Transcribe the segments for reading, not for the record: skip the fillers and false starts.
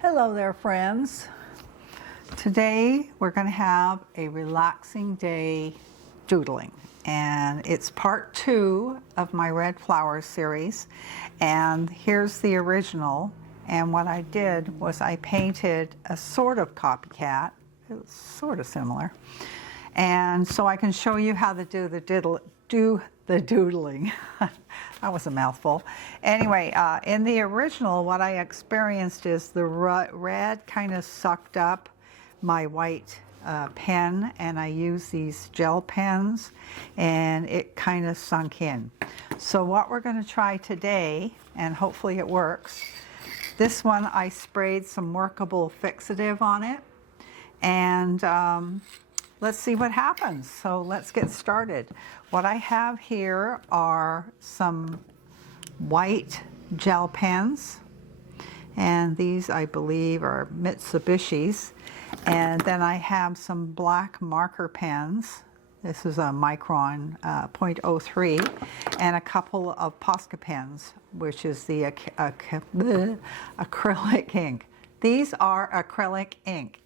Hello there, friends. Today we're going to have a relaxing day doodling, and it's part 2 of my red flower series. And here's the original, and what I did was I painted a sort of copycat. It was sort of similar, and so I can show you how to do the doodling. That was a mouthful. Anyway, in the original, what I experienced is the red kind of sucked up my white pen, and I used these gel pens, and it kind of sunk in. So what we're going to try today, and hopefully it works, this one I sprayed some workable fixative on it, and let's see what happens. So let's get started. What I have here are some white gel pens, and these I believe are Mitsubishi's. And then I have some black marker pens. This is a Micron .03, and a couple of Posca pens, which is the acrylic ink. These are acrylic ink.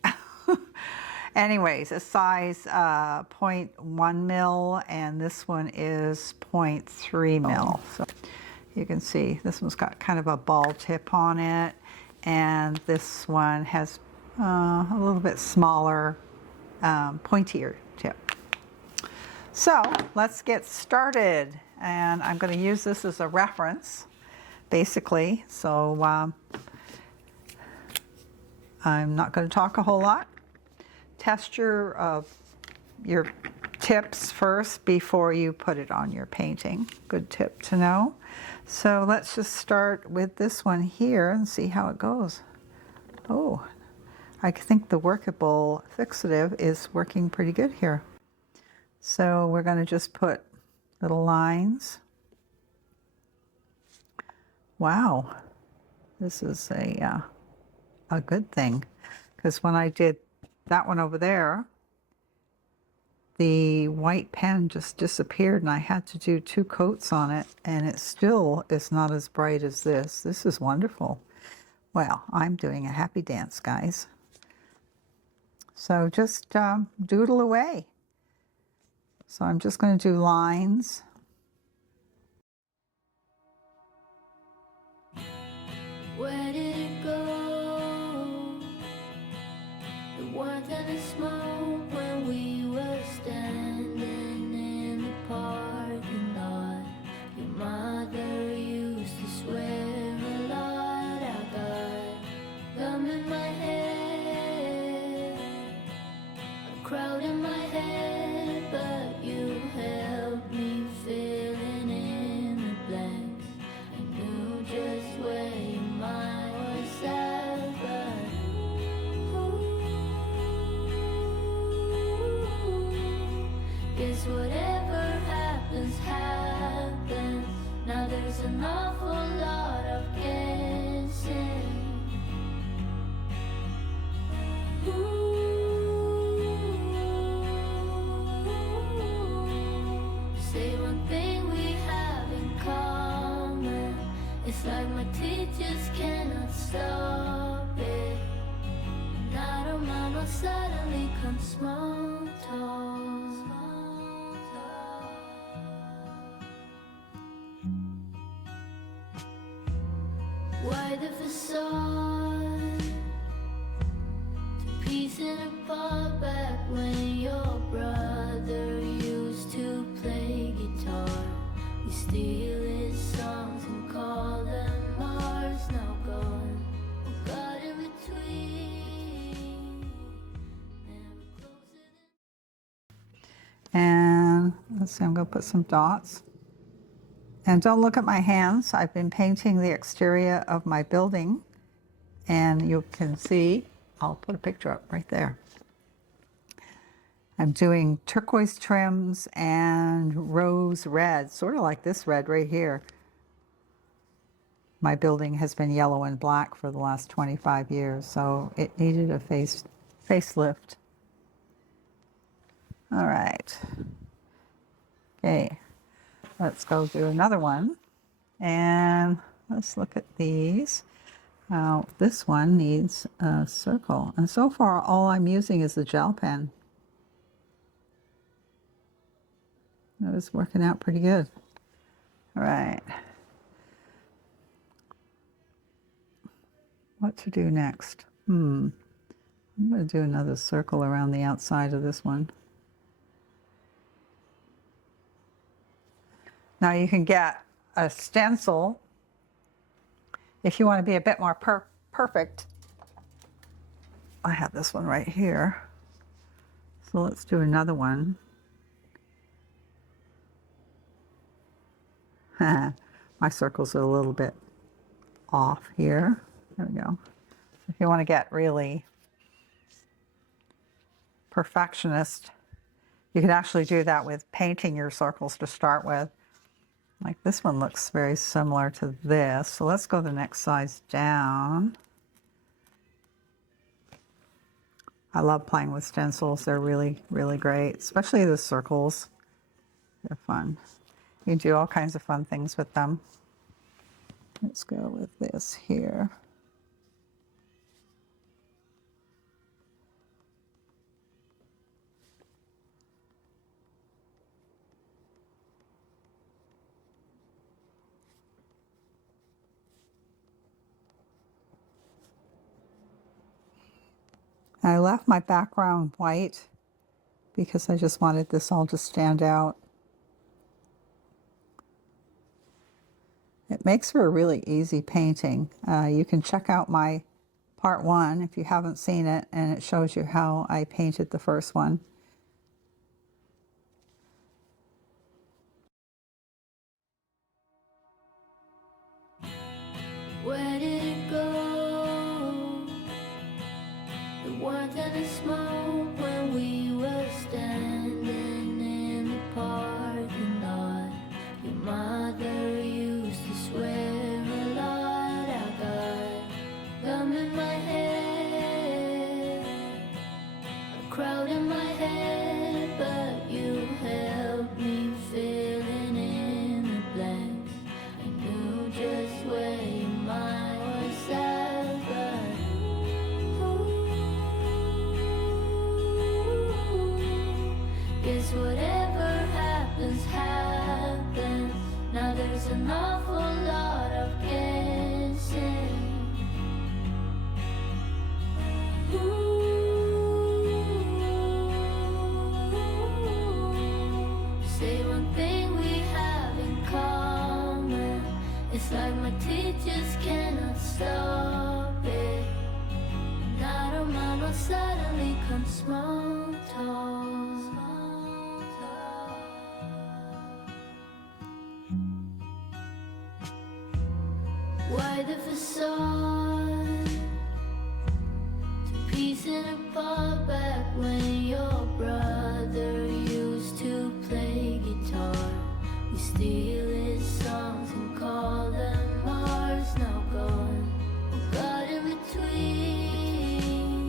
Anyways, a size 0.1 mil, and this one is 0.3 mil. So you can see this one's got kind of a ball tip on it, and this one has a little bit smaller, pointier tip. So let's get started, and I'm going to use this as a reference, basically. So I'm not going to talk a whole lot. Test your tips first before you put it on your painting. Good tip to know. So let's just start with this one here and see how it goes. Oh, I think the workable fixative is working pretty good here. So we're going to just put little lines. Wow, this is a good thing, because when I did that one over there, the white pen just disappeared, and I had to do 2 coats on it, and it still is not as bright as this. This is wonderful. Well, I'm doing a happy dance, guys. So just doodle away. So I'm just going to do lines. Where did it go? The warmth and the smoke when we were standing in the parking lot. Your mother used to swear a lot. I got gum in my head, a crowd in my head, but you helped me filling in the blanks. I knew just where your mind was at, but guess whatever happens, happens. Now there's an awful lot of guessing. Say one thing we have in common. It's like my teachers cannot stop it. And I don't mind what suddenly comes small talk. Why the facade? To piece it apart back when your brother used to play guitar. We steal his songs and call them ours. Now gone, we got in between. Never close it. And let's see, I'm going to put some dots. And don't look at my hands. I've been painting the exterior of my building, and you can see, I'll put a picture up right there. I'm doing turquoise trims and rose red, sort of like this red right here. My building has been yellow and black for the last 25 years, so it needed a facelift. All right. Okay. Let's go do another one, and let's look at these. Now this one needs a circle, and so far all I'm using is the gel pen. That was working out pretty good. All right. What to do next? I'm going to do another circle around the outside of this one. Now you can get a stencil if you want to be a bit more perfect. I have this one right here. So let's do another one. My circles are a little bit off here. There we go. If you want to get really perfectionist, you can actually do that with painting your circles to start with. Like this one looks very similar to this. So let's go the next size down. I love playing with stencils. They're really, really great, especially the circles. They're fun. You can do all kinds of fun things with them. Let's go with this here. I left my background white because I just wanted this all to stand out. It makes for a really easy painting. You can check out my part 1 if you haven't seen it, and it shows you how I painted the first one. Where did it go? The warmth and the smoke when we were standing in the parking lot. Your mother used to swear a lot. I got gum in my head, a crowd in my head, but you helped me filling in the blanks. I knew just where your mind was at, but guess whatever happens, happens. Now there's an awful lot of guessing. Say one thing we have in common. It's like my teachers cannot stop it. And I don't mind what suddenly comes small talk. Why the facade? To piecing apart back when your brother used to play guitar. We steal his songs and call them ours. Now gone, we got in between.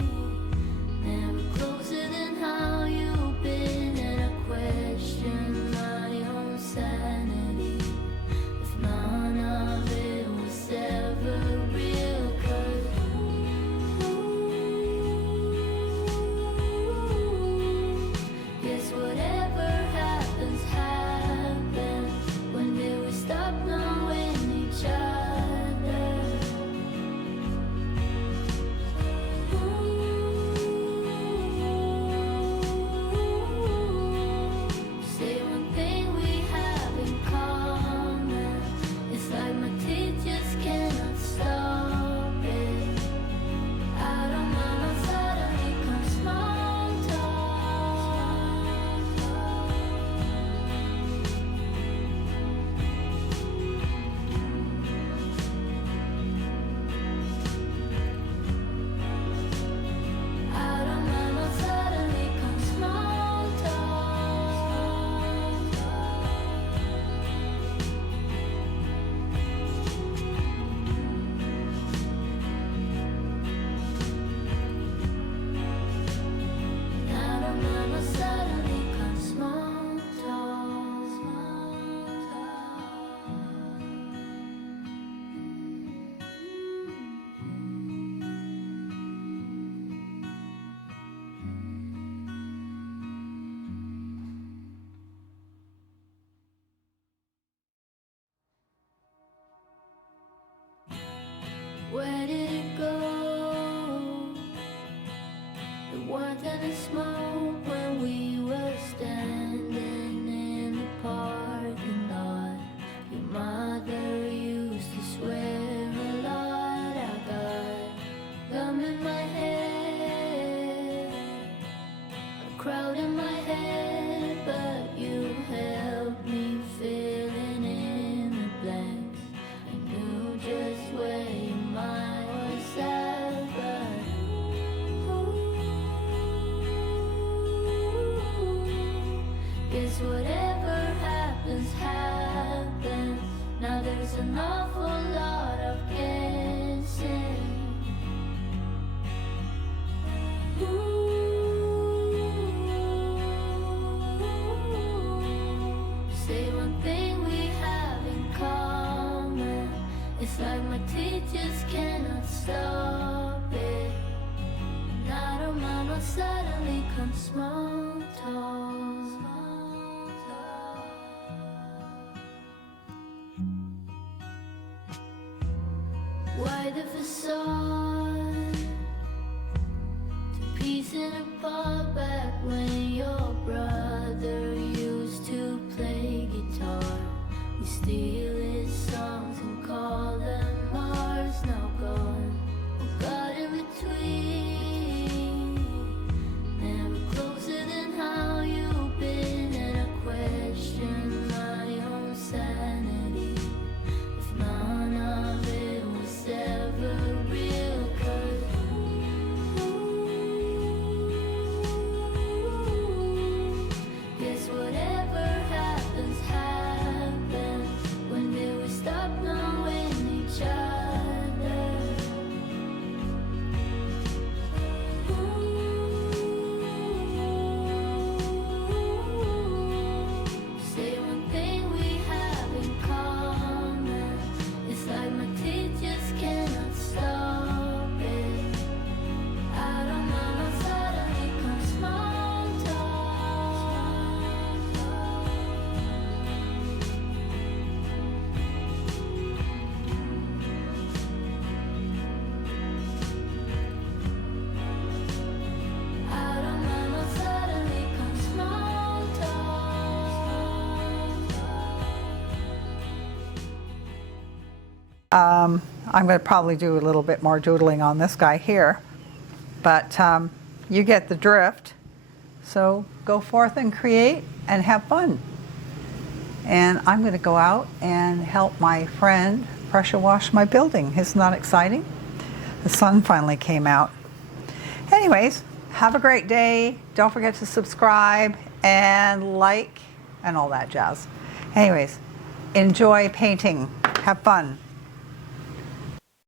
Never closer than how you've been, and I question my own sanity. If none of it was ever real, suddenly come small talk. Why the facade? To piecing apart back when your brother used to play guitar. We steal his songs and call them ours, now gone. Oh God, in between, never closer than how you've been, and I question my own sanity. If none of it was ever real, 'cause guess whatever happens, happens when did we stop knowing each other? Say one thing we have in common, it's like my teeth just cannot stop it. Out of my mouth suddenly comes small talk. Out of my mouth suddenly comes small talk. I'm going to probably do a little bit more doodling on this guy here, but you get the drift. So go forth and create and have fun. And I'm going to go out and help my friend pressure wash my building. Isn't that exciting? The sun finally came out. Anyways, have a great day. Don't forget to subscribe and like and all that jazz. Anyways, enjoy painting. Have fun.